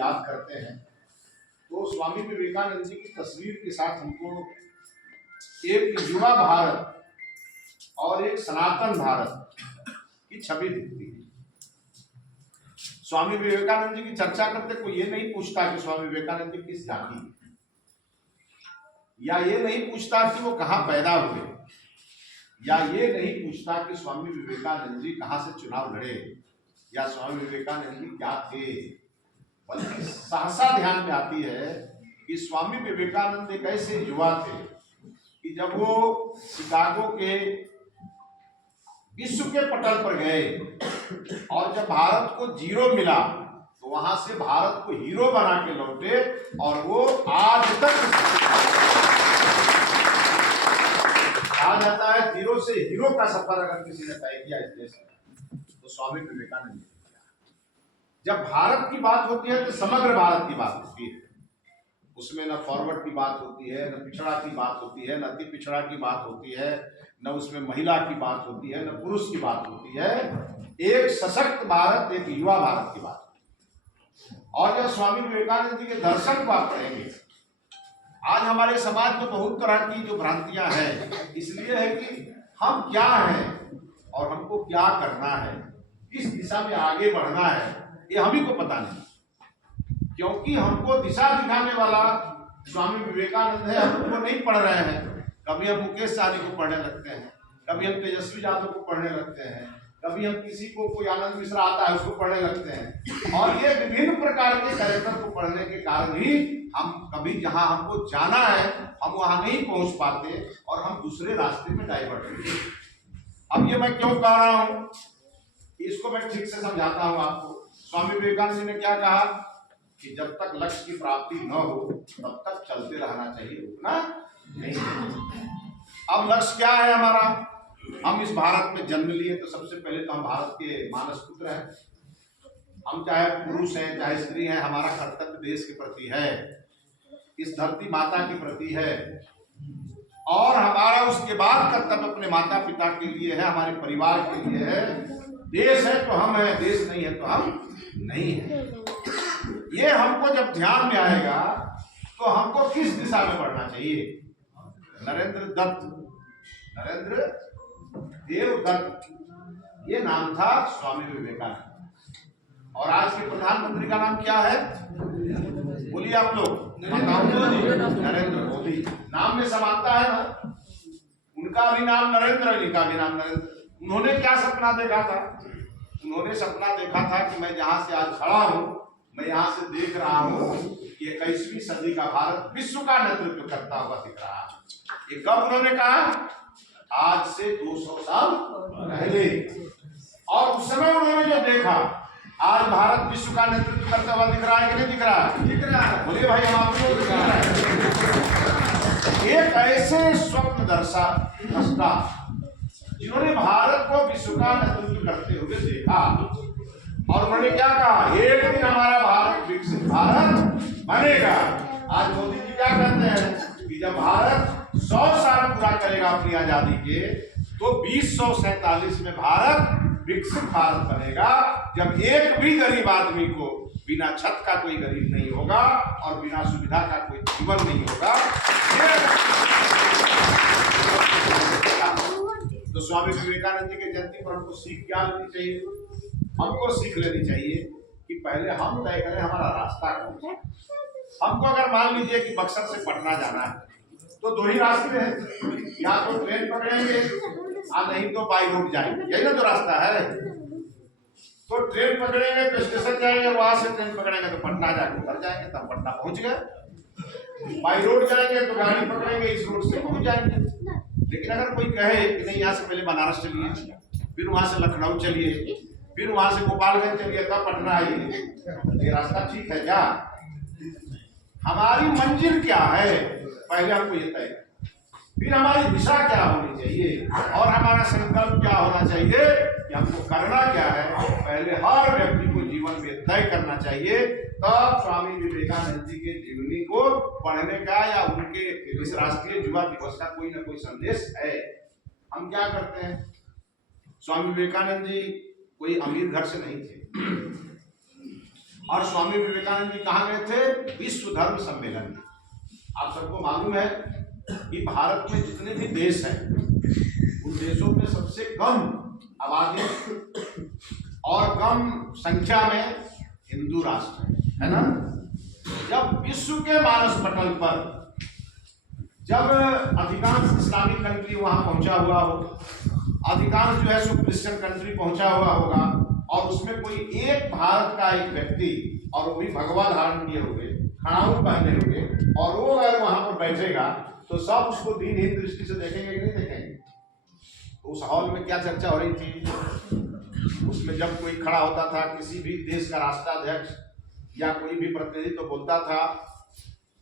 याद करते हैं तो स्वामी विवेकानंद जी की तस्वीर के साथ हमको एक युवा भारत और एक सनातन भारत की छवि दिखती है। स्वामी विवेकानंद जी की चर्चा करते कोई ये नहीं पूछता कि स्वामी विवेकानंद जी किस जाति है, या ये नहीं पूछता कि वो कहाँ पैदा हुए, या ये नहीं पूछता कि स्वामी विवेकानंद जी कहाँ से चुनाव लड़े, या स्वामी विवेकानंद जी क्या थे, बल्कि सहसा ध्यान में आती है कि स्वामी विवेकानंद एक ऐसे युवा थे कि जब वो शिकागो के विश्व के पटल पर गए और जब भारत को जीरो मिला तो वहां से भारत को हीरो बना के लौटे, और वो आज तक कहा जाता है जीरो से हीरो का सफर अगर किसी ने तय किया इस देश में तो स्वामी विवेकानंद ने किया। जब भारत की बात होती है तो समग्र भारत की बात होती है, उसमें न फॉरवर्ड की बात होती है, न पिछड़ा की बात होती है, न अति पिछड़ा की बात होती है, न उसमें महिला की बात होती है, न पुरुष की बात होती है। एक सशक्त भारत, एक युवा भारत की बात होती है। और जब स्वामी विवेकानंद जी के दर्शन को आप करेंगे, आज हमारे समाज में बहुत तरह की जो भ्रांतियां हैं, इसलिए है कि हम क्या हैं और हमको क्या करना है, किस दिशा में आगे बढ़ना है, ये हम ही को पता नहीं, क्योंकि हमको दिशा दिखाने वाला स्वामी विवेकानंद है। हम उनको नहीं पढ़ रहे हैं, कभी हम मुकेश सहनी को पढ़ने लगते हैं, कभी हम तेजस्वी यादव को पढ़ने लगते हैं, कभी हम किसी को कोई आनंद मिश्रा आता है उसको पढ़ने लगते हैं, और ये विभिन्न प्रकार के कैरेक्टर को पढ़ने के कारण ही हम कभी जहां हमको जाना है हम वहां नहीं पहुंच पाते और हम दूसरे रास्ते में डाइवर्ट होते हैं। अब ये मैं क्यों कह रहा हूं, इसको मैं ठीक से समझाता हूं आपको। स्वामी विवेकानंद जी ने क्या कहा कि जब तक लक्ष्य की प्राप्ति न हो तब तक चलते रहना चाहिए, रुकना नहीं। अब लक्ष्य क्या है हमारा? हम इस भारत में जन्म लिए तो सबसे पहले तो हम भारत के मानस पुत्र हैं। हम चाहे पुरुष हैं चाहे स्त्री हैं, हमारा कर्तव्य देश के प्रति है, इस धरती माता के प्रति है, और हमारा उसके बाद कर्तव्य अपने माता पिता के लिए है, हमारे परिवार के लिए है। देश है तो हम हैं, देश नहीं है तो हम नहीं है। ये हमको जब ध्यान में आएगा तो हमको किस दिशा में बढ़ना चाहिए? नरेंद्र देव दत्त ये नाम था स्वामी विवेकानंद। और आज के प्रधानमंत्री का नाम क्या है? बोलिए आप लोग। नरेंद्र मोदी। नाम में समानता है ना, उनका भी नाम नरेंद्र, इनका भी नाम नरेंद्र। उन्होंने क्या सपना देखा था? उन्होंने सपना देखा था कि मैं जहां से आज खड़ा हूं, मैं यहां से देख रहा हूं कि 21वीं सदी का भारत विश्व का नेतृत्व करता हुआ दिख रहा है। ये कब उन्होंने कहा? आज से 200 साल पहले। और उस समय उन्होंने जो देखा, आज भारत विश्व का नेतृत्व करता हुआ दिख रहा है कि नहीं दिख रहा है? दिख रहा है। बोलिए भाई, हम आपको दिख रहा है। एक ऐसे स्वप्न दृष्टा जिन्होंने भारत को विश्व का नेतृत्व करते हुए देखा, और उन्होंने क्या कहा? एक दिन हमारा भारत विकसित भारत बनेगा। आज मोदी जी क्या कहते हैं कि जब भारत 100 साल पूरा करेगा अपनी आजादी के, तो 2047 में भारत विकसित भारत बनेगा, जब एक भी गरीब आदमी को बिना छत का कोई गरीब नहीं होगा और बिना सुविधा का कोई जीवन नहीं होगा। तो स्वामी विवेकानंद जी के जयंती पर हमको सीख क्या लेनी चाहिए? हमको सीख लेनी चाहिए कि पहले हम तय करें हमारा रास्ता कौन है। हमको अगर मान लीजिए कि बक्सर से पटना जाना है तो 2 ही रास्ते हैं, या तो ट्रेन पकड़ेंगे या नहीं तो बाई रोड जाएंगे, यही ना तो रास्ता है। तो ट्रेन पकड़ेंगे तो स्टेशन जाएंगे, वहां से ट्रेन पकड़ेंगे तो पटना जाके उतर जाएंगे, तब पटना पहुंच गए। बाई रोड जाएंगे तो गाड़ी पकड़ेंगे, इस रोड से पहुंच जाएंगे। लेकिन अगर कोई कहे कि नहीं, यहाँ से पहले बनारस चलिए, फिर वहां से लखनऊ चलिए, फिर वहां से गोपालगंज चलिए, तब पटना आइए, ये रास्ता ठीक है क्या? हमारी मंजिल क्या है पहले हमको ये तय करना, फिर हमारी दिशा क्या होनी चाहिए और हमारा संकल्प क्या होना चाहिए कि हमको करना क्या है, पहले हर व्यक्ति को जीवन में तय करना चाहिए। तब स्वामी विवेकानंद जी के जीवनी को पढ़ने का या उनके इस राष्ट्रीय युवा दिवस का कोई ना कोई संदेश है। हम क्या करते हैं? स्वामी विवेकानंद जी कोई अमीर घर से नहीं थे, और स्वामी विवेकानंद जी कहाँ गए थे? विश्व धर्म सम्मेलन में। आप सबको मालूम है कि भारत में जितने भी देश हैं उन देशों में सबसे कम आबादी और कम संख्या में हिंदू राष्ट्र है ना। जब विश्व के मानस पटल पर जब अधिकांश इस्लामिक कंट्री वहां पहुंचा हुआ हो, अधिकांश जो है सो क्रिश्चियन कंट्री पहुंचा हुआ होगा, और उसमें कोई एक भारत का एक व्यक्ति, और वो भी भगवा धारण किए हुए, खड़ाऊ पहने हुए, और वो अगर वहां पर बैठेगा तो सब उसको दीनहीन दृष्टि से देखेंगे कि नहीं देखेंगे। तो उस हॉल में क्या चर्चा हो रही थी? उसमें जब कोई खड़ा होता था, किसी भी देश का राष्ट्राध्यक्ष या कोई भी प्रतिनिधि, तो बोलता था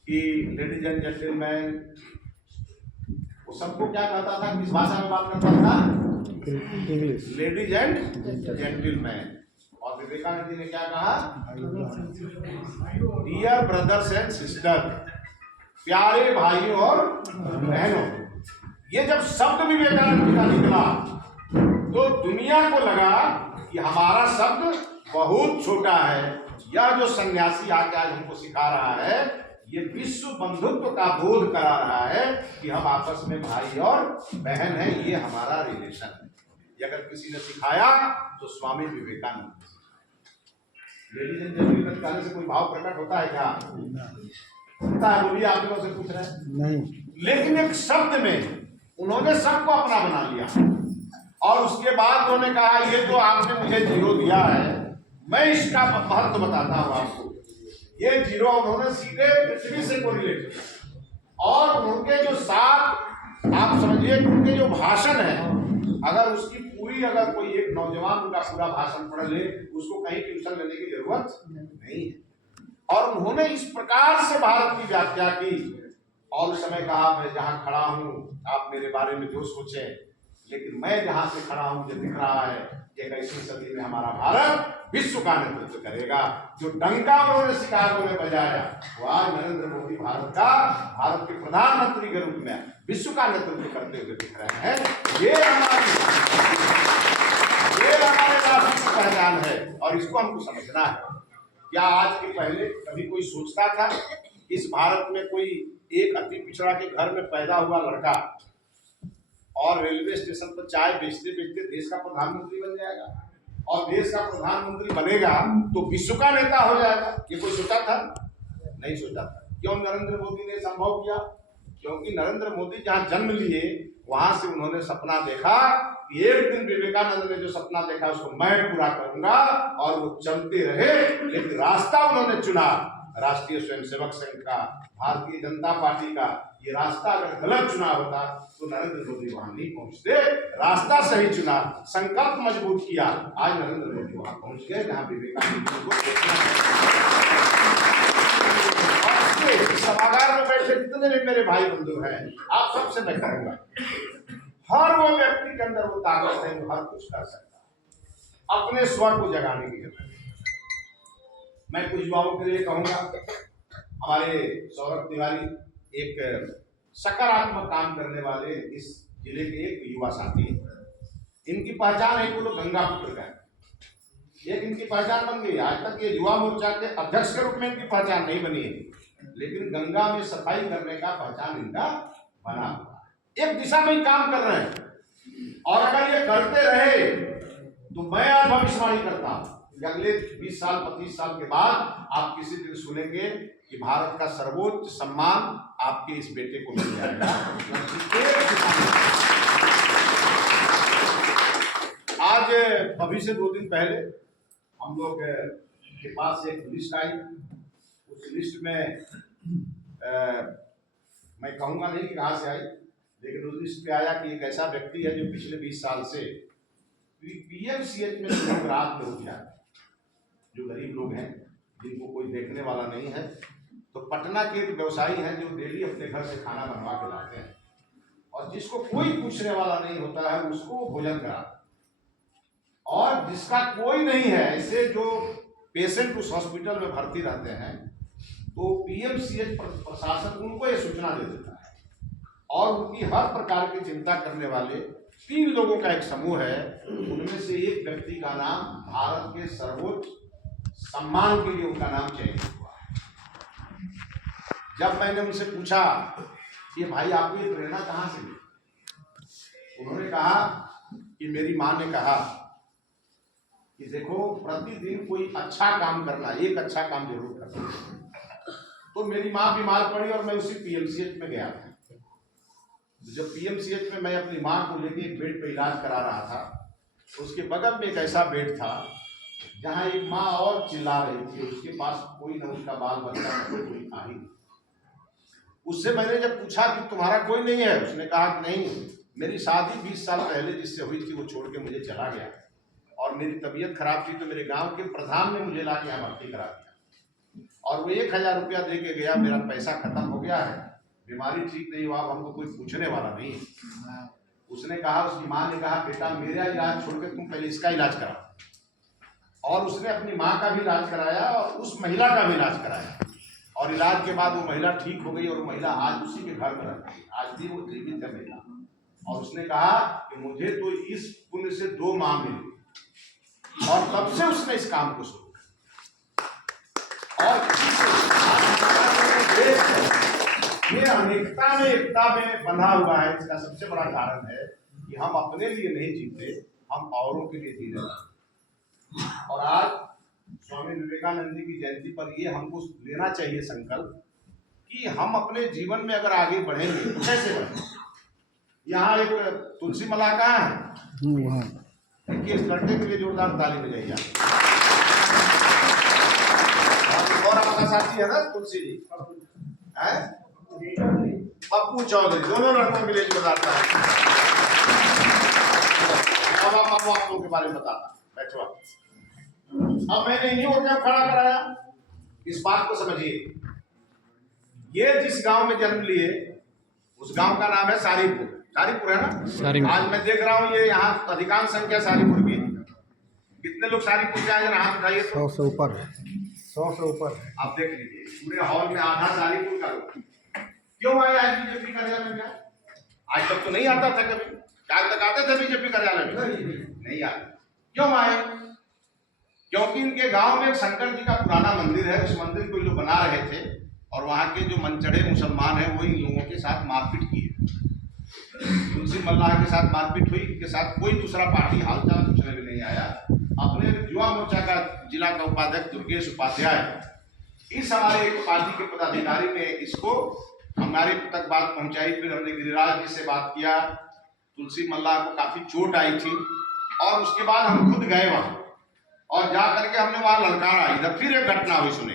कि लेडीज एंड जेंटलमैन, वो सबको क्या कहता था? किस भाषा में बात करता था? इंग्लिश। Ladies and gentleman. और विवेकानंद जी ने क्या कहा? डियर ब्रदर्स एंड सिस्टर, प्यारे भाइयों और बहनों। ये जब शब्द विवेकानंद जी का निकला तो दुनिया को लगा कि हमारा शब्द बहुत छोटा है। यह जो सन्यासी आके आज हमको सिखा रहा है, ये विश्व बंधुत्व का बोध करा रहा है कि हम आपस में भाई और बहन हैं, ये हमारा रिलेशन है। ये अगर किसी ने सिखाया तो Swami Vivekananda. Ladies and gentleman कहने से कोई भाव प्रकट होता है क्या? होता है? बोलिए, आप लोगों से पूछ रहे हैं। नहीं। लेकिन एक शब्द में उन्होंने सबको अपना बना लिया, और उसके बाद उन्होंने कहा ये जो आपने मुझे जीरो दिया है, मैं इसका महत्व बताता हूं आपको। ये जीरो उन्होंने सीधे पृथ्वी से कोरिलेट किया, और उनके जो साथ आप समझिए कि उनके जो भाषण है, अगर उसकी पूरी, अगर कोई एक नौजवान उनका पूरा भाषण पढ़ ले, उसको कहीं ट्यूशन लेने की जरूरत नहीं है। और उन्होंने इस प्रकार से भारत की व्याख्या की, और उस समय कहा मैं जहां खड़ा हूं आप मेरे बारे में जो सोचे, लेकिन मैं जहां से खड़ा हूं मुझे दिख रहा है कि 21वीं सदी में हमारा भारत विश्व का नेतृत्व करेगा। जो डंका उन्होंने शिकागो में बजाया, वो आज नरेंद्र मोदी भारत के प्रधानमंत्री के रूप में विश्व का नेतृत्व करते हुए दिख रहे हैं। ये हमारे राष्ट्र की पहचान है, और इसको हमको समझना है। क्या आज के पहले कभी कोई सोचता था इस भारत में कोई एक अति पिछड़ा के घर में पैदा हुआ लड़का और रेलवे स्टेशन पर चाय बेचते बेचते देश का प्रधानमंत्री बन जाएगा, और देश का प्रधानमंत्री बनेगा तो विश्व का नेता हो जाएगा? ये कोई सोचा था? नहीं सोचा था। क्यों नरेंद्र मोदी ने संभव किया? क्योंकि नरेंद्र मोदी जहां जन्म लिए वहां से उन्होंने सपना देखा कि एक दिन विवेकानंद ने जो सपना देखा उसको मैं पूरा करूंगा, और वो चलते रहे। लेकिन रास्ता उन्होंने चुना राष्ट्रीय स्वयंसेवक संघ का, भारतीय जनता पार्टी का। ये रास्ता अगर गलत चुना होता तो नरेंद्र मोदी वहां नहीं पहुंचते। रास्ता सही चुना, संकल्प मजबूत किया, आज नरेंद्र मोदी वहां पहुंच गए जहां विवेकानंद जी को सभागार में बैठे जितने भी मेरे भाई बंधु हैं, आप सबसे मैं कहूंगा, हर वो व्यक्ति के अंदर वो ताकत है जो हर कुछ कर सकता है। अपने स्व को जगाने की जरूरत है। मैं कुछ युवाओं के लिए कहूंगा, हमारे सौरभ तिवारी एक सकारात्मक काम करने वाले इस जिले के एक युवा साथी हैं। इनकी पहचान है, वो लोग गंगा पुत्र का है, एक इनकी पहचान बन गई। आज तक ये युवा मोर्चा के अध्यक्ष के रूप में इनकी पहचान नहीं बनी है, लेकिन गंगा में सफाई करने का पहचान इनका बना हुआ है। एक दिशा में ही काम कर रहे हैं, और अगर ये करते रहे तो मैं आज भविष्यवाणी करता हूं कि अगले 20 साल 25 साल के बाद आप किसी दिन सुनेंगे कि भारत का सर्वोच्च सम्मान आपके इस बेटे को मिल जाएगा। आज अभी से 2 दिन पहले हम लोग के पास एक लिस्ट आई। उस लिस्ट में मैं कहूंगा नहीं कि कहां से आई, लेकिन उस लिस्ट पे आया कि एक ऐसा व्यक्ति है जो पिछले 20 साल से पीएमसीएच में लोग रात में उठ जाते, जो गरीब लोग हैं जिनको कोई देखने वाला नहीं है। तो पटना के एक व्यवसायी हैं जो डेली अपने घर से खाना बनवा के लाते हैं, और जिसको कोई पूछने वाला नहीं होता है उसको भोजन कराते, और जिसका कोई नहीं है, ऐसे जो पेशेंट उस हॉस्पिटल में भर्ती रहते हैं, तो पीएमसीएच प्रशासन उनको ये सूचना दे देता है, और उनकी हर प्रकार की चिंता करने वाले 3 लोगों का एक समूह है। उनमें से एक व्यक्ति का नाम भारत के सर्वोच्च सम्मान के लिए उनका नाम चयनित हुआ है। जब मैंने उनसे पूछा कि भाई आपको ये प्रेरणा कहाँ से मिली, उन्होंने कहा कि मेरी माँ ने कहा कि देखो प्रतिदिन कोई अच्छा काम करना, एक अच्छा काम जरूर करना। तो मेरी माँ बीमार पड़ी और मैं उसी पीएमसीएच में गया था। जब पीएमसीएच में मैं अपनी माँ को लेकर एक बेड पे इलाज करा रहा था, तो उसके बगल में एक ऐसा बेड था जहाँ एक माँ और चिल्ला रही थी, उसके पास कोई न उसका बाल बच्चा न कोई था ही। उससे मैंने जब पूछा कि तुम्हारा कोई नहीं है, उसने कहा कि नहीं, मेरी शादी 20 साल पहले जिससे हुई थी वो छोड़ के मुझे चला गया और मेरी तबीयत खराब थी तो मेरे गांव के प्रधान ने मुझे लाके यहाँ भर्ती करा दिया और वो 1000 रुपया दे के गया। मेरा पैसा खत्म हो गया है, बीमारी ठीक नहीं हुआ, हमको कोई पूछने वाला नहीं। उसने कहा, उसकी माँ ने कहा, बेटा मेरा इलाज छोड़ के तुम पहले इसका इलाज कराओ। और उसने अपनी माँ का भी इलाज कराया और उस महिला का भी इलाज कराया और इलाज के बाद वो महिला ठीक हो गई और वो महिला आज उसी के घर में रहती है, आज भी वो जीवित है महिला। और उसने कहा कि मुझे तो इस पुण्य से 2 माँ मिली और तब से उसने इस काम को शुरू किया। और ये अनेकता में एकता में बंधा हुआ है। इसका सबसे बड़ा कारण है कि हम अपने लिए नहीं जीते, हम औरों के लिए जी रहे हैं। और आज स्वामी विवेकानंद जी की जयंती पर ये हमको लेना चाहिए संकल्प कि हम अपने जीवन में अगर आगे बढ़ेंगे तो कैसे बढ़ेंगे। यहाँ एक तुलसी मला कहाँ है, देखिए इस लड़के के लिए जोरदार ताली बजाइए। और हमारा साथी है ना तुलसी जी, पप्पू चौधरी, दोनों लड़कों के लिए जोरदार ताली। अब आप लोगों के बारे में बताता, बैठो। अब मैंने इन्हीं को क्या खड़ा कराया, इस बात को समझिए। ये जिस गांव में जन्म लिए उस गांव का नाम है सारीपुर। सारीपुर है ना? आज मैं देख रहा हूँ ये यहाँ अधिकांश संख्या सारीपुर की। कितने लोग सारीपुर से आए, हाथ उठाइए। 100 से ऊपर, 100 से ऊपर। आप देख लीजिए पूरे हॉल में आधा सारीपुर का लोग। क्यों आए आज बीजेपी कार्यालय में? आज तक तो नहीं आता था कभी। आज तक आते थे बीजेपी कार्यालय में? नहीं आते। क्यों आए? क्योंकि इनके गांव में शंकर जी का पुराना मंदिर है, उस मंदिर को जो बना रहे थे और वहां के जो मनचढ़े मुसलमान हैं वो इन लोगों के साथ मारपीट की है। तुलसी मल्लाह के साथ मारपीट हुई, इनके साथ कोई दूसरा पार्टी हालचाल पूछने में नहीं आया। अपने युवा मोर्चा का जिला का उपाध्यक्ष दुर्गेश उपाध्याय, इस हमारे एक पार्टी के पदाधिकारी ने इसको हमारे तक बात पहुंचाई। फिर हमने गिरिराज जी से बात किया, तुलसी मल्लाह को काफी चोट आई थी और उसके बाद हम खुद गए वहां और जा करके हमने वहां ललकारा। इधर फिर एक घटना हुई सुने,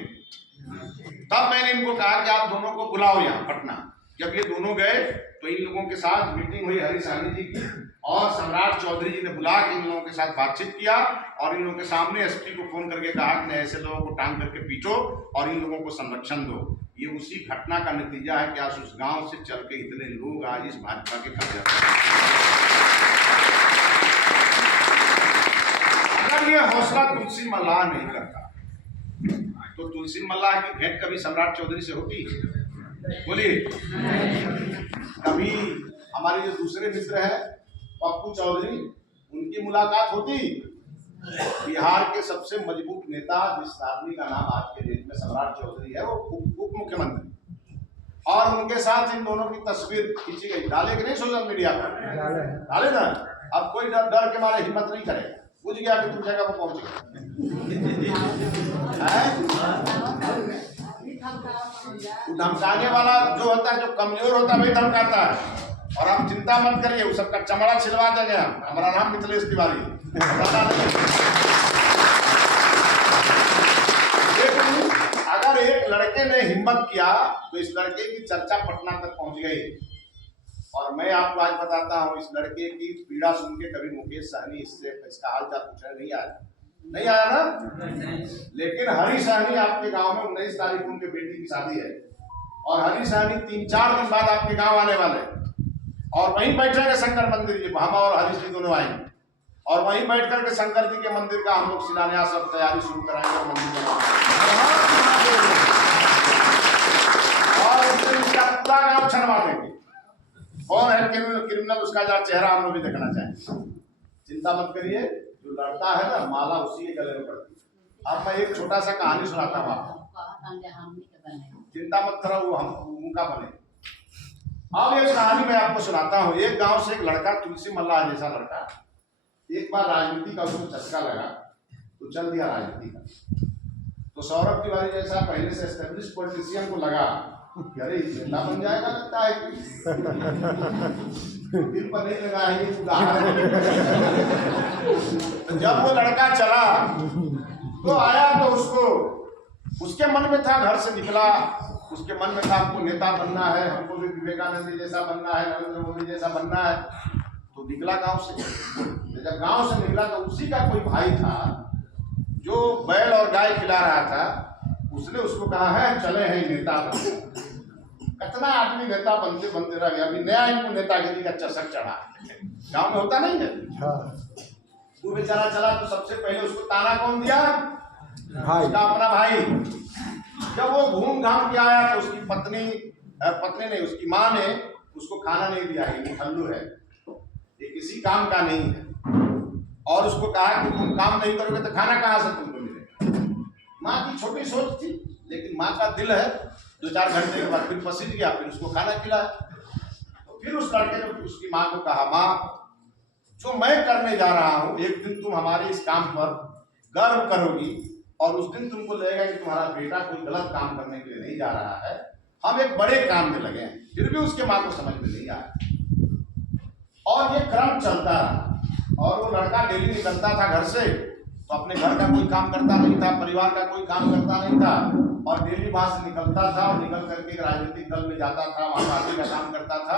तब मैंने इनको कहा कि आप दोनों को बुलाओ यहाँ पटना। जब ये दोनों गए तो इन लोगों के साथ मीटिंग हुई हरी सहनी जी की और सम्राट चौधरी जी ने बुला के इन लोगों के साथ बातचीत किया और इन लोगों के सामने एसपी को फोन करके कहा कि ऐसे लोगों को टांग करके पीटो और इन लोगों को संरक्षण दो। ये उसी घटना का नतीजा है कि आज उस गांव से चल के इतने लोग आज इस भाजपा के कार्यकर्ता। अगर ये हौसला तुलसी मल्लाह नहीं करता तो तुलसी मल्लाह की भेंट कभी सम्राट चौधरी से होती? बोलिए। कभी हमारे जो दूसरे मित्र हैं पप्पू चौधरी, उनकी मुलाकात होती? बिहार के सबसे मजबूत नेता जिस आदमी का नाम आज के डेट में सम्राट चौधरी है, वो उप मुख्यमंत्री, और उनके साथ इन दोनों की तस्वीर खींची गई। डाले कि नहीं सोशल मीडिया पर? डाले ना। अब कोई डर के मारे हिम्मत नहीं करेगा, बुझ गया कि तुम जगह पर पहुंच गए। धमकाने वाला जो होता है, जो कमजोर होता है वही धमकाता है। और आप चिंता मत करिए, उस सबका चमड़ा छिलवा देंगे हम। हमारा नाम मिथिलेश तिवारी। अगर एक लड़के ने हिम्मत किया तो इस लड़के की चर्चा पटना तक पहुंच गई। और मैं आपको आज बताता हूँ, इस लड़के की पीड़ा सुन के कभी मुकेश सहनी इसका हाल चाल पूछने नहीं आया ना। लेकिन हरी सहनी आपके गांव में 19 तारीख को उनके बेटी की शादी है और हरी सहनी 3-4 दिन बाद आपके गांव आने वाले और वहीं बैठेंगे शंकर मंदिर जी। हम और हरीश जी दोनों आएंगे और वहीं बैठ करके शंकर जी के मंदिर का हम लोग शिलान्यास और तैयारी शुरू कराएंगे और मंदिर और पूरा गाँव छनवा देंगे। कौन है क्रिमिनल, उसका जरा चेहरा हम लोग भी देखना चाहेंगे। चिंता मत करिए, जो लड़ता है ना माला उसी के गले में पड़ती है। अब मैं एक छोटा सा कहानी सुनाता हूँ आपको, चिंता मत करो, वो हम उनका बने। अब एक कहानी मैं आपको सुनाता हूँ। एक गांव से एक लड़का, तुलसी मल्लाह जैसा लड़का, एक बार राजनीति का उसको चस्का लगा तो चल दिया राजनीति का। तो सौरभ तिवारी जैसा पहले से एस्टेब्लिश पॉलिटिशियन को लगा कि अरे नेता बन जाएगा, लगता है कि दिल पर नहीं लगा है ये उदाहरण। तो जब वो लड़का चला तो आया तो उसके मन में था, घर से निकला, उसके मन में था हमको नेता बनना है, हमको भी विवेकानंद जैसा बनना है, नरेंद्र मोदी जैसा बनना है। तो निकला गांव से। जब गांव से निकला तो उसी का कोई भाई था जो बैल और गाय खिला रहा था, उसने उसको कहा है चले हैं नेता बनने। कितना आदमी नेता बनते बनते रह गया, अभी नया इनको नेतागिरी का चस्का चढ़ा। गांव में होता नहीं है। वो बेचारा चला तो सबसे पहले उसको ताना कौन दिया? भाई, उसका अपना भाई। जब वो घूम घाम के आया तो उसकी पत्नी नहीं, उसकी माँ ने उसको खाना नहीं दिया, ये हल्लू है, ये किसी काम का नहीं है। और उसको कहा कि तुम काम नहीं करोगे तो खाना कहाँ से तुमको मिलेगा। माँ की छोटी सोच थी, लेकिन माँ का दिल है। 2-4 घंटे के बाद फिर पसीज गया, फिर उसको खाना खिलाया। तो फिर उस लड़के ने उसकी माँ को कहा, माँ जो मैं करने जा रहा हूँ, एक दिन तुम हमारे इस काम पर गर्व करोगी और उस दिन तुमको लगेगा कि तुम्हारा बेटा कोई गलत काम करने के लिए नहीं जा रहा है, हम एक बड़े काम में लगे हैं। फिर भी उसके माँ को समझ में नहीं आया और ये क्रम चलता रहा। और वो लड़का डेली निकलता था घर से, तो अपने घर का कोई काम करता नहीं था, परिवार का कोई काम करता नहीं था, और डेली वहां से निकलता था और निकल करके राजनीतिक दल में जाता था, वहां पार्टी का काम करता था।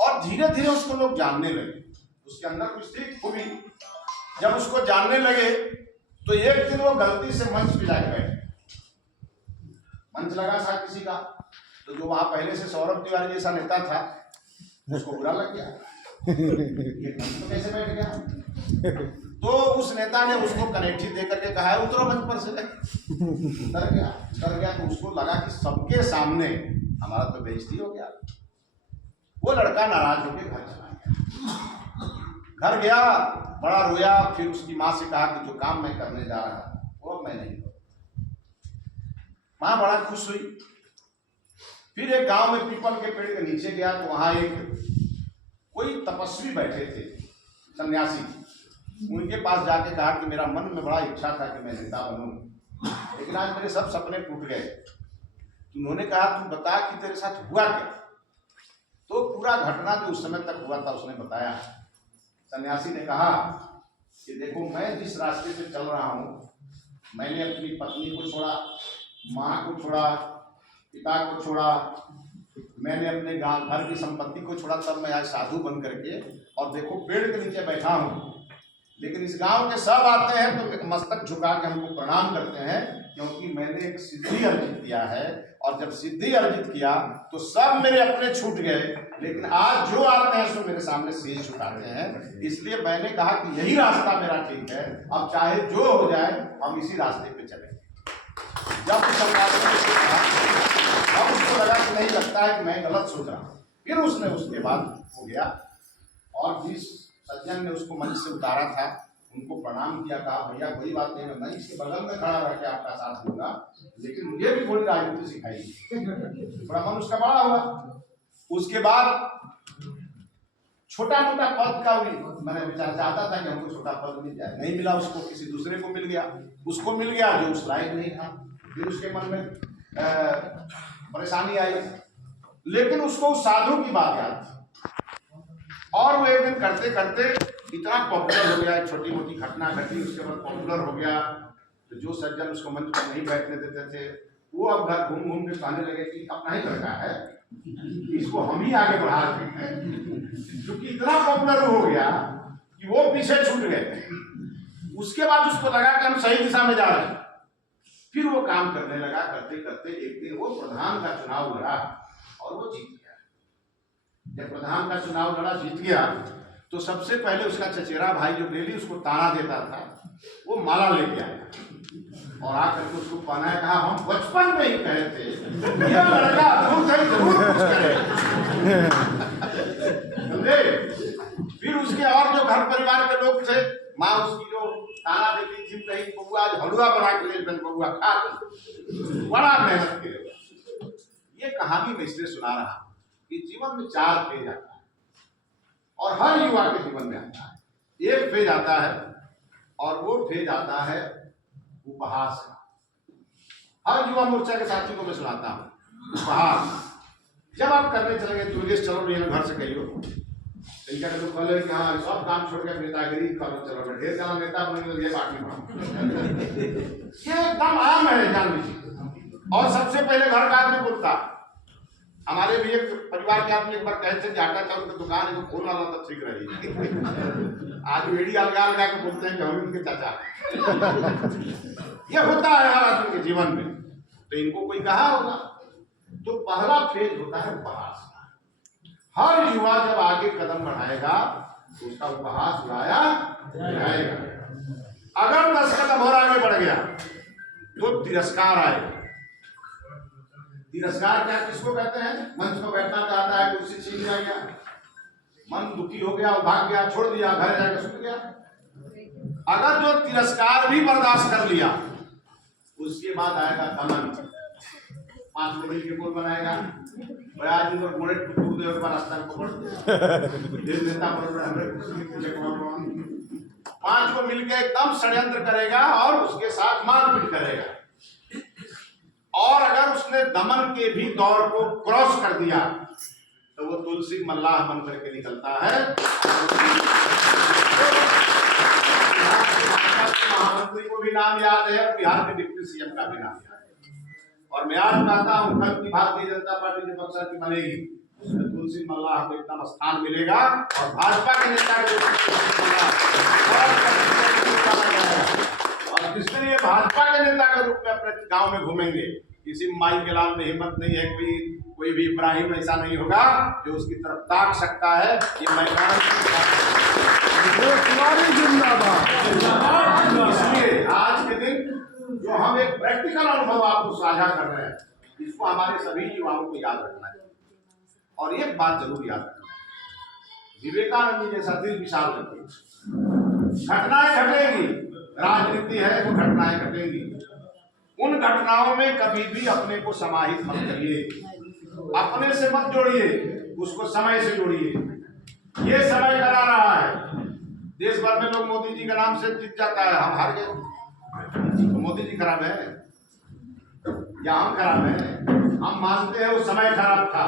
और धीरे धीरे उसको लोग जानने लगे, उसके अंदर कुछ थी खूबी। जब उसको जानने लगे तो एक दिन वो गलती से मंच पे जाके बैठे, मंच लगा था किसी का, तो जो वहां पहले से सौरभ तिवारी जैसा नेता था उसको बुरा लग गया, ये मंच पे कैसे बैठ गया। तो उस नेता ने उसको कनेक्टी दे करके कहा है उतरो मंच पर से। उतर गया तो उसको लगा कि सबके सामने हमारा तो बेइज्जती हो गया। वो लड़का नाराज होकर घर चला गया। घर गया, बड़ा रोया, फिर उसकी माँ से कहा कि जो काम मैं करने जा रहा था वो मैं नहीं करूँ। माँ बड़ा खुश हुई। फिर एक गांव में पीपल के पेड़ के नीचे गया तो वहां एक कोई तपस्वी बैठे थे, सन्यासी। उनके पास जाके कहा कि मेरा मन में बड़ा इच्छा था कि मैं नेता बनूं, लेकिन आज मेरे सब सपने टूट गए। उन्होंने कहा तू बता कि तेरे साथ हुआ क्या। तो पूरा घटना जो उस समय तक हुआ था उसने बताया। सन्यासी ने कहा कि देखो मैं जिस रास्ते से चल रहा हूँ, मैंने अपनी पत्नी को छोड़ा, माँ को छोड़ा, पिता को छोड़ा, मैंने अपने घर की संपत्ति को छोड़ा, तब मैं आज साधु बन करके और देखो पेड़ के नीचे बैठा हूँ। लेकिन इस गांव के सब आते हैं तो मस्तक झुका के हमको प्रणाम करते हैं, क्योंकि मैंने एक सिद्धि अर्जित किया है। और जब सिद्धि अर्जित किया तो सब मेरे अपने छूट गए, लेकिन आज जो आते हैं सो मेरे सामने शीश झुकाते हैं। इसलिए मैंने कहा कि यही रास्ता मेरा ठीक है, अब चाहे जो हो जाए हम इसी रास्ते पे चलेंगे। जब अब उसको लगा कि नहीं, लगता है कि मैं गलत सोच रहा हूँ। फिर उसने उसके बाद हो गया और जिस सज्जन ने उसको मंच से उतारा था उनको प्रणाम किया, कहा भैया कोई बात नहीं, मैं इसके बगल में खड़ा रह के आपका साथ दूंगा, लेकिन मुझे भी थोड़ी राजनीति सिखाई। बड़ा मन उसका बड़ा हुआ। उसके बाद छोटा मोटा पद का भी मैंने विचार चाहता था कि हमको छोटा पद मिल जाए, नहीं मिला उसको, किसी दूसरे को मिल गया। उसको मिल गया जो उस लायक नहीं था। फिर उसके मन में परेशानी आई, लेकिन उसको उस साधु की बात याद थी। और वो एक दिन करते करते इतना पॉपुलर हो गया, एक छोटी मोटी घटना घटी, उसके बाद पॉपुलर हो गया। तो जो सज्जन उसको मंच पर नहीं बैठने देते थे वो अब घर घूम घूम के कहने लगे कि अपना ही लड़का है, इसको हम ही आगे बढ़ा देते हैं। क्योंकि इतना पॉपुलर हो गया कि वो पीछे छूट गए। उसके बाद उसको लगा कि हम सही दिशा में जा रहे हैं। फिर वो काम करने लगा। करते करते एक दिन वो प्रधान का चुनाव लड़ा और वो जीत गया। जब प्रधान का चुनाव लड़ा, जीत गया, तो सबसे पहले उसका चचेरा भाई जो डेली उसको ताना देता था वो माला लेके आया और आकर के उसको पहनाया। कहा हम बचपन में ही कहे थे ये लड़का जरूर कुछ करे। फिर उसके और जो घर परिवार के लोग थे, माँ उसकी जो ताना देती थी, कहीं बबुआ आज हलवा महुआ बना के ले महुआ खा के बड़ा मेहनत करेगा। ये कहानी मैं इसलिए सुना रहा हूं कि जीवन में 4 फेज आता है और हर युवा के जीवन में आता है। एक फेज आता है और वो फेज आता है उपहास का। हर युवा मोर्चा के साथी को मैं सुनाता हूँ उपहास। जब आप करने चलेंगे दुर्गेश चलो नहीं घर से कहियो इनका तो कल कि हाँ सब काम छोड़ के नेतागिरी करो, चलो ढेर सारा नेता बनने लगे पार्टी में। ये एकदम आम है, जान लीजिए। और सबसे पहले घर का आदमी बोलता। हमारे भी एक परिवार के आदमी एक बार कहे थे कि आटा चावल की दुकान है, फोन वाला तब ठीक रही। आज वीडियो अलगा लगा के बोलते हैं कि हम इनके चाचा। ये होता है हर आदमी के जीवन में, तो इनको कोई कहा होगा। तो पहला फेज होता है उपहास। हर युवा जब आगे कदम बढ़ाएगा तो उसका उपहास उड़ाया जाएगा। अगर 10 कदम और आगे बढ़ गया तो तिरस्कार आएगा। तिरस्कार क्या किसको कहते हैं? मंच पर बैठना चाहता है, कुर्सी छीन लिया गया, मन दुखी हो गया, भाग गया, छोड़ दिया, घर जाकर सुन गया। अगर जो तिरस्कार भी बर्दाश्त कर लिया उसके बाद आएगा दमन। 5 को मिल के गोल बनाएगा, आज इधर घोड़े टूट दे और रास्ता को देश नेता बन 5 को मिलके एकदम षड्यंत्र करेगा और उसके साथ मारपीट करेगा। और अगर उसने दमन के भी दौर को क्रॉस कर दिया तो वो तुलसी मल्लाह बन करके निकलता है। महामंत्री को भी नाम याद है और बिहार के डिप्टी सीएम का भी नाम याद है। और मैं आज कहता हूं कल की भारतीय जनता पार्टी जो पक्ष की बनेगी उसमें तुलसी मल्लाह को एकदम स्थान मिलेगा और भाजपा के नेता और जिसके लिए भाजपा के नेता के रूप में अपने गांव में घूमेंगे। किसी माई के लाल में हिम्मत नहीं है, कोई भी इब्राहिम ऐसा नहीं होगा जो उसकी तरफ ताक सकता है। ये मैदान इसलिए आज के दिन जो हम एक प्रैक्टिकल अनुभव आपको साझा कर रहे हैं, इसको हमारे सभी युवाओं को याद रखना है। और एक बात जरूर याद रखना, विवेकानंद जैसा दिल विशाल रखिए। घटनाएं घटेंगी, राजनीति है वो घटनाएं घटेंगी। उन घटनाओं में कभी भी अपने को समाहित मत करिए, अपने से मत जोड़िए, उसको समय से जोड़िए। ये समय करा रहा है, देश भर में लोग मोदी जी के नाम से जीत जाता है, हम हार गए तो मोदी जी खराब है या हम खराब है? हम मानते हैं वो समय खराब था,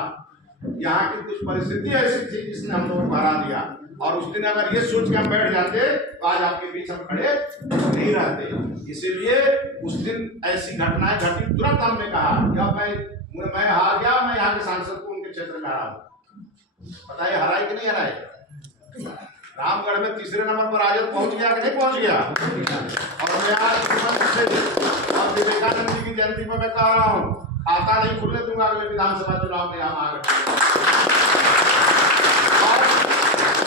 यहाँ की कुछ परिस्थिति ऐसी थी जिसने हम लोगों को हरा दिया। और उस दिन अगर ये सोच के हम बैठ जाते तो आज आपके बीच हम खड़े नहीं रहते। इसीलिए उस दिन ऐसी घटनाएं घटी, तुरंत हमने कहा कि मैं हार गया, मैं यहाँ के सांसद को उनके क्षेत्र में हरा। बताइए हराए कि नहीं हराए? रामगढ़ में 3रे नंबर पर राजद पहुंच गया कि नहीं पहुंच गया? और मैं आज और विवेकानंद जी की जयंती पर मैं कह रहा हूँ, खाता नहीं खुलने दूंगा अगले विधानसभा चुनाव में हम आगे।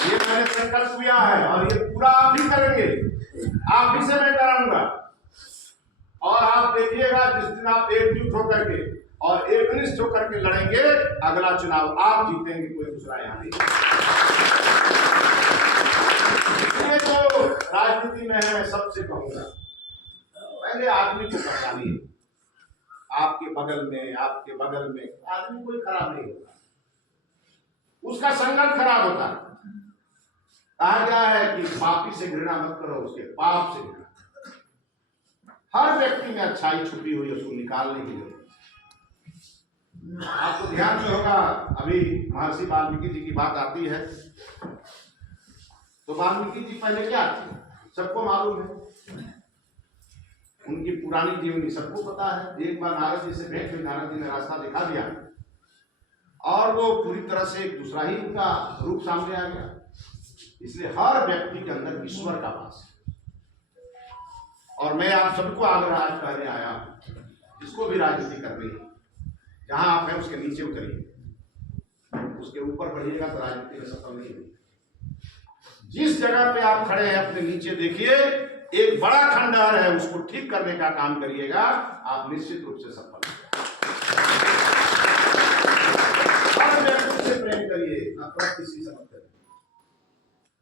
ये मैंने संकल्प लिया है और ये पूरा आप ही करेंगे, आप ही से मैं कराऊंगा। और आप देखिएगा जिस दिन आप एकजुट होकर के और एकनिष्ठ होकर के लड़ेंगे, अगला चुनाव आप जीतेंगे, कोई दूसरा यहाँ नहीं। ये जो राजनीति में है मैं सबसे कहूंगा, पहले आदमी को पहचानिए। आपके बगल में आदमी कोई खराब नहीं होता, उसका संगत खराब होता है। कहा गया है कि पापी से घृणा मत करो, उसके पाप से घृणा। हर व्यक्ति में अच्छाई छुपी हुई है, उसको निकालने की जरूरत। आपको ध्यान में होगा अभी महर्षि वाल्मीकि जी की बात आती है तो वाल्मीकि जी पहले क्या थे सबको मालूम है, उनकी पुरानी जीवनी सबको पता है। एक बार नारद जी से भेंट हुई, नारद जी ने रास्ता दिखा दिया और वो पूरी तरह से एक दूसरा ही उनका रूप सामने आ गया। इसलिए हर व्यक्ति के अंदर ईश्वर का वास है। और मैं आप सबको आग्रह आज कहने आया, जिसको भी राजनीति करनी है, जहां आप हैं उसके नीचे उतरिए, उसके ऊपर बढ़िएगा तो राजनीति में सफल नहीं होगी। जिस जगह पे आप खड़े हैं अपने नीचे देखिए, एक बड़ा खंडहर है, उसको ठीक करने का काम करिएगा, आप निश्चित रूप से सफल होंगे। हर व्यक्ति से प्रेम करिए, नफरत किसी से मत करिए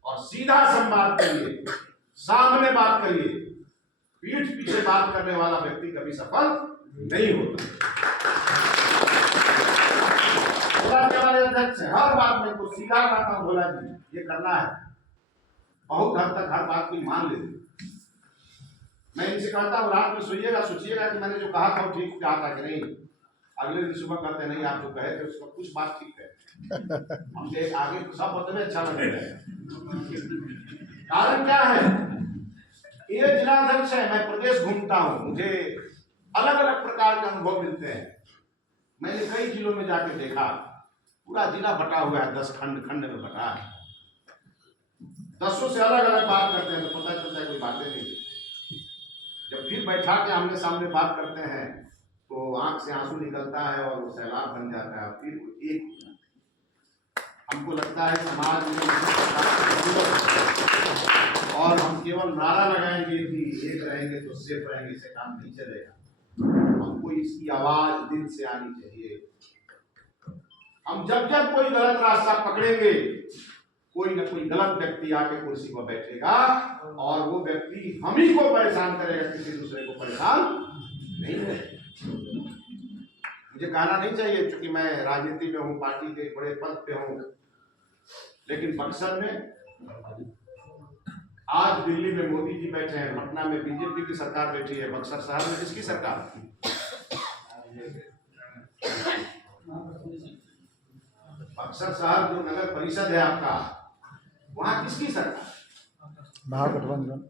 और सीधा संवाद करिए, सामने बात करिए। पीठ पीछे बात करने वाला व्यक्ति कभी सफल नहीं होता। भोला जी हमारे अध्यक्ष हैं, हर बात में कुछ स्वीकार करता हूँ, भोला जी ये करना है, बहुत हद तक हर बात की मान लेते। मैं इनसे कहता हूँ रात में सोइएगा, सोचिएगा कि मैंने जो कहा था वो ठीक कहा था कि नहीं। अगले दिन सुबह कहते नहीं आप जो कहे थे उसका कुछ बात ठीक है, हमसे आगे सब बतवे अच्छा लगेगा। कारण क्या है, ये जिलाध्यक्ष है, मैं प्रदेश घूमता हूँ, मुझे अलग अलग प्रकार के अनुभव मिलते हैं। मैंने कई जिलों में जाके देखा, पूरा जिला बटा हुआ है, 10 खंड में बटा है, 10 से अलग अलग बात करते हैं तो पता चलता है कोई बातें नहीं। जब फिर बैठा के आमने सामने बात करते हैं तो आंख से आंसू निकलता है और वो सैलाब बन जाता है। फिर एक हमको लगता है समाज में और हम केवल नारा लगाएंगे कि एक रहेंगे तो सेफ रहेंगे, इससे काम नहीं चलेगा। हमको इसकी आवाज दिल से आनी चाहिए। हम जब कोई गलत रास्ता पकड़ेंगे, कोई न कोई गलत व्यक्ति आके कुर्सी पर बैठेगा और वो व्यक्ति हम ही को परेशान करेगा, किसी दूसरे को परेशान नहीं करेगा। मुझे कहना नहीं चाहिए क्योंकि मैं राजनीति में हूँ, पार्टी के बड़े पद पे हूँ, लेकिन बक्सर में आज दिल्ली में मोदी जी बैठे हैं, पटना में बीजेपी की सरकार बैठी है, बक्सर शहर में किसकी सरकार? बक्सर शहर जो नगर परिषद है आपका, वहां किसकी सरकार? महागठबंधन।